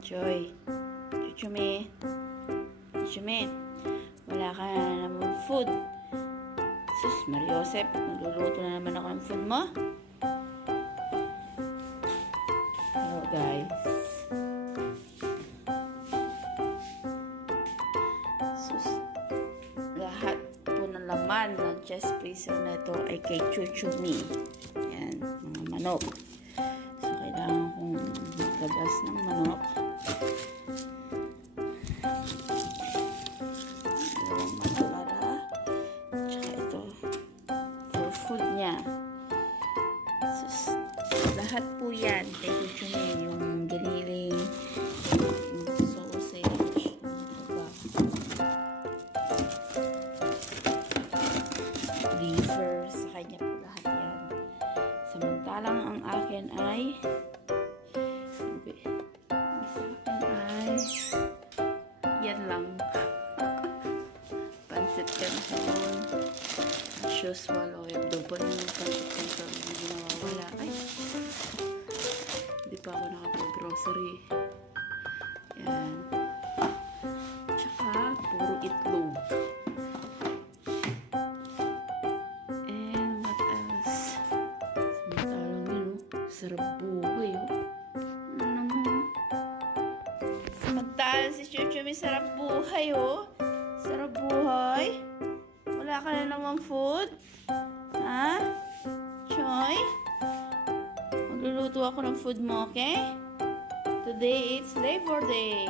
Joy. Chuchumi. Chuchumi. Wala ka na naman food. Sus, Mariosep, magluluto na naman ako ng food mo. Hello, guys. Sus, lahat po ng laman ng chest freezer na ito ay kay Chuchumi. Yan, mga manok. So, kailangan kong maglabas ng manok. Sus, lahat po yan kay Chuchumi, yung giniling, yung sausage, liver, sa kanya po lahat yan. Samantalang ang akin ay yan lang. Pansit canton, as usual, o yung double yung pansit canton na ginawawala. Ay, hindi pa ako nakapag-grocery. Yan. Tsaka, puro itlog. And what else? Samantalang yun, sarap buhay, ano mo? Samantalang si Chuchumi, sarap buhay, Sarap buhay. Wala ka na namang food? Ha? Choy? Magluluto ako ng food mo, okay? Today, it's Labor Day.